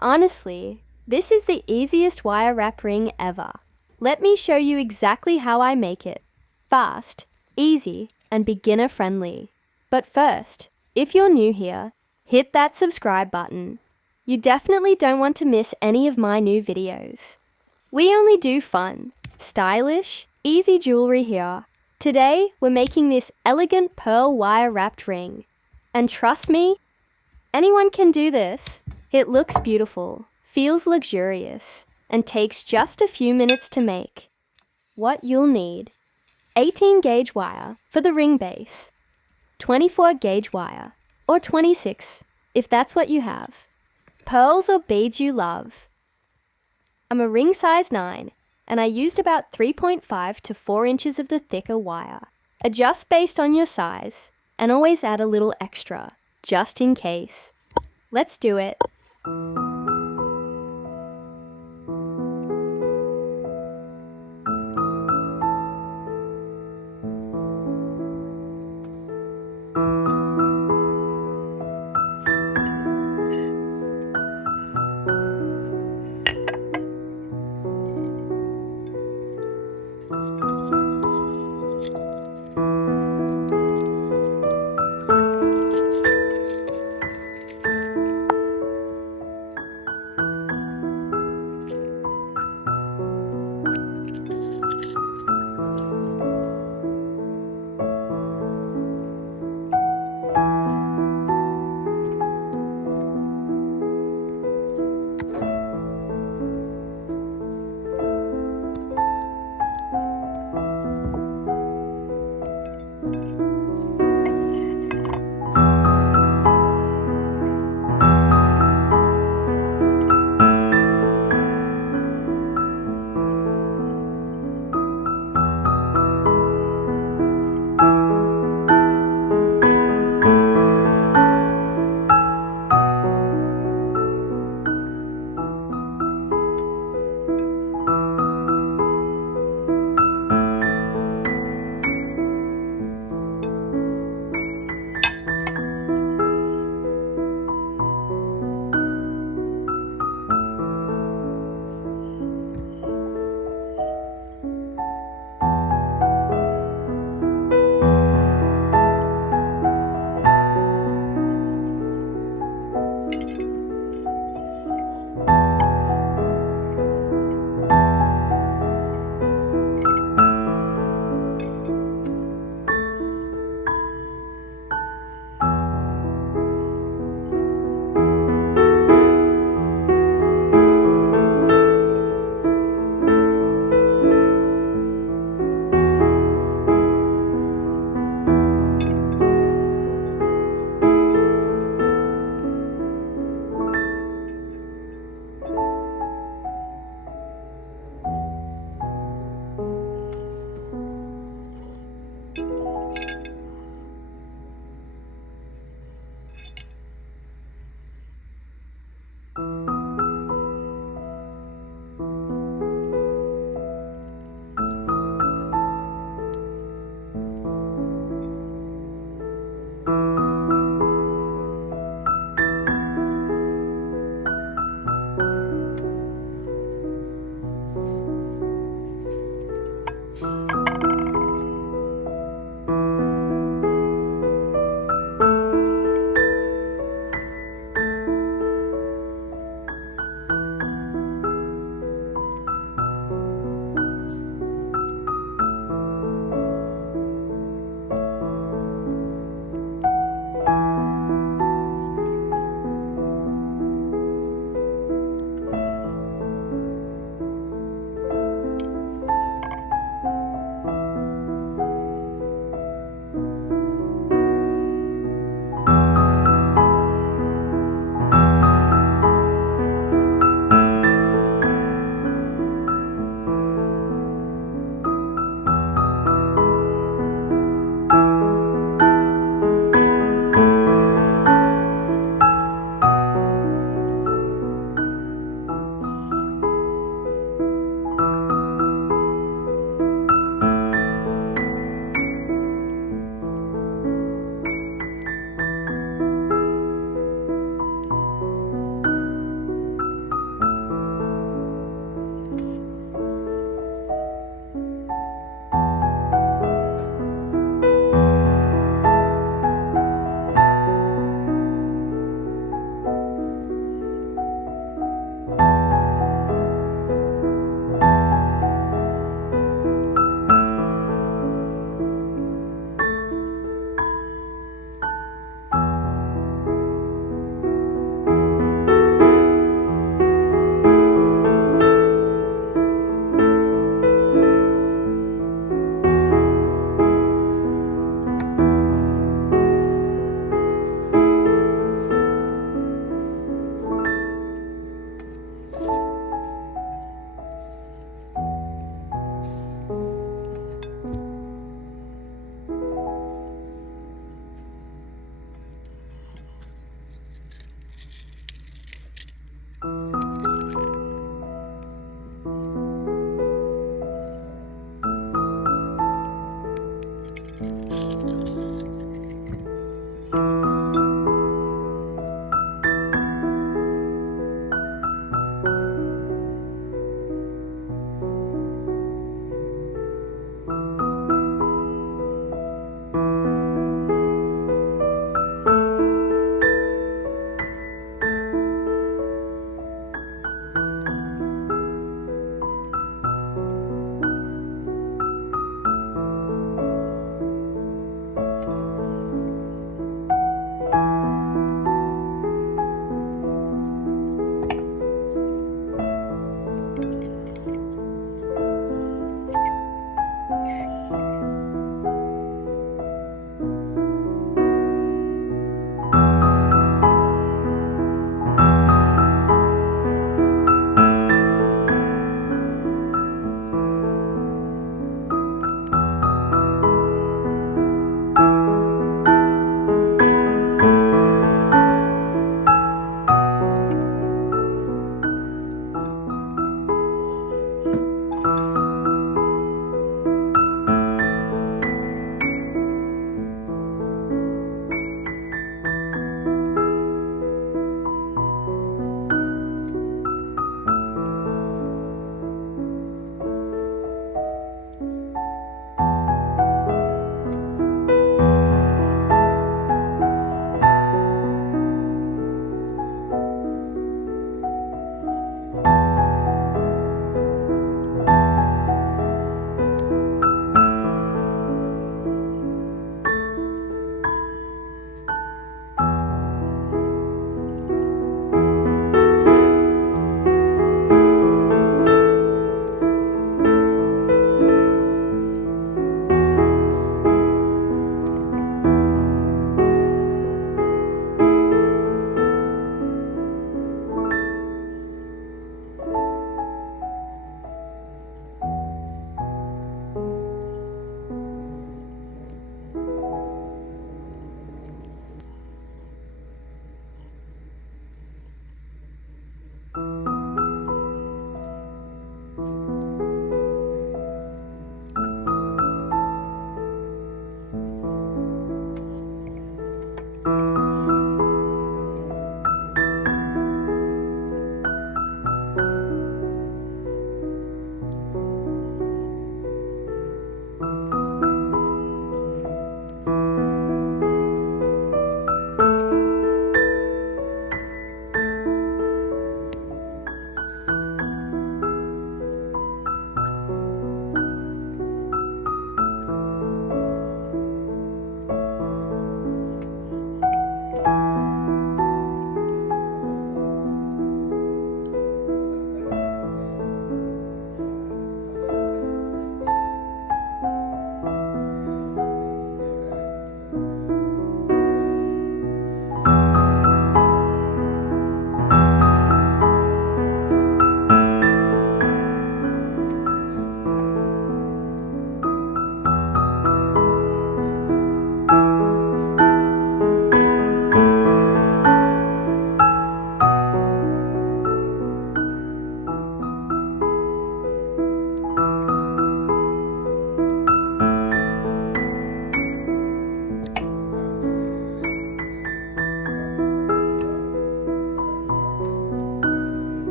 Honestly, this is the easiest wire wrap ring ever. Let me show you exactly how I make it. Fast, easy, and beginner friendly. But first, if you're new here, hit that subscribe button. You definitely don't want to miss any of my new videos. We only do fun, stylish, easy jewelry here. Today, we're making this elegant pearl wire wrapped ring. And trust me, anyone can do this. It looks beautiful, feels luxurious, and takes just a few minutes to make. What you'll need: 18 gauge wire for the ring base, 24 gauge wire, or 26 if that's what you have, pearls or beads you love. I'm a ring size 9, and I used about 3.5 to 4 inches of the thicker wire. Adjust based on your size, and always add a little extra, just in case. Let's do it.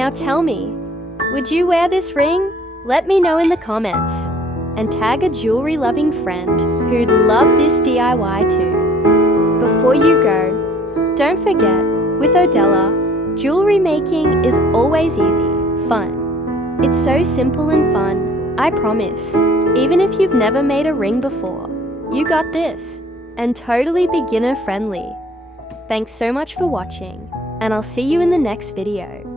Now tell me, would you wear this ring? Let me know in the comments. And tag a jewelry-loving friend who'd love this DIY too. Before you go, don't forget, with Odella, jewelry making is always easy, fun. It's so simple and fun, I promise. Even if you've never made a ring before, you got this, and totally beginner friendly. Thanks so much for watching, and I'll see you in the next video.